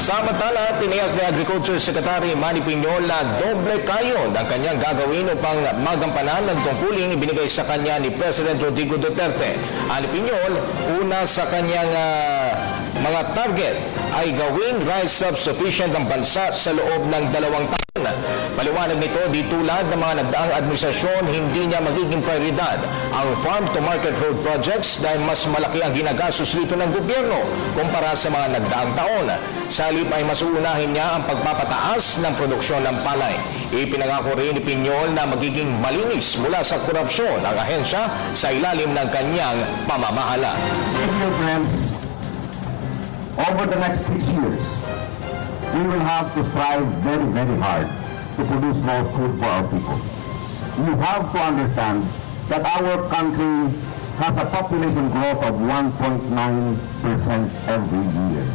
Samantala, tiniyak ni Agriculture Secretary Manny Piñol na doble kayod ang kanyang gagawin upang magampanan ng tungkuling ibinigay sa kanya ni President Rodrigo Duterte. Ani Piñol, una sa kanyang mga target ay gawing rice self-sufficient ang bansa sa loob ng 2 taon. Paliwanag nito, di tulad ng mga nagdaang administrasyon, hindi niya magiging prioridad ang farm-to-market road projects dahil mas malaki ang ginagastos dito ng gobyerno kumpara sa mga nagdaang taon. Sa halip ay mas uunahin niya ang pagpapataas ng produksyon ng palay. Ipinangako rin ni Piñol na magiging malinis mula sa korupsyon ang ahensya sa ilalim ng kanyang pamamahala. Dear friends, over the next 6 years, we will have to strive very, very hard to produce more food for our people. You have to understand that our country has a population growth of 1.9% every year.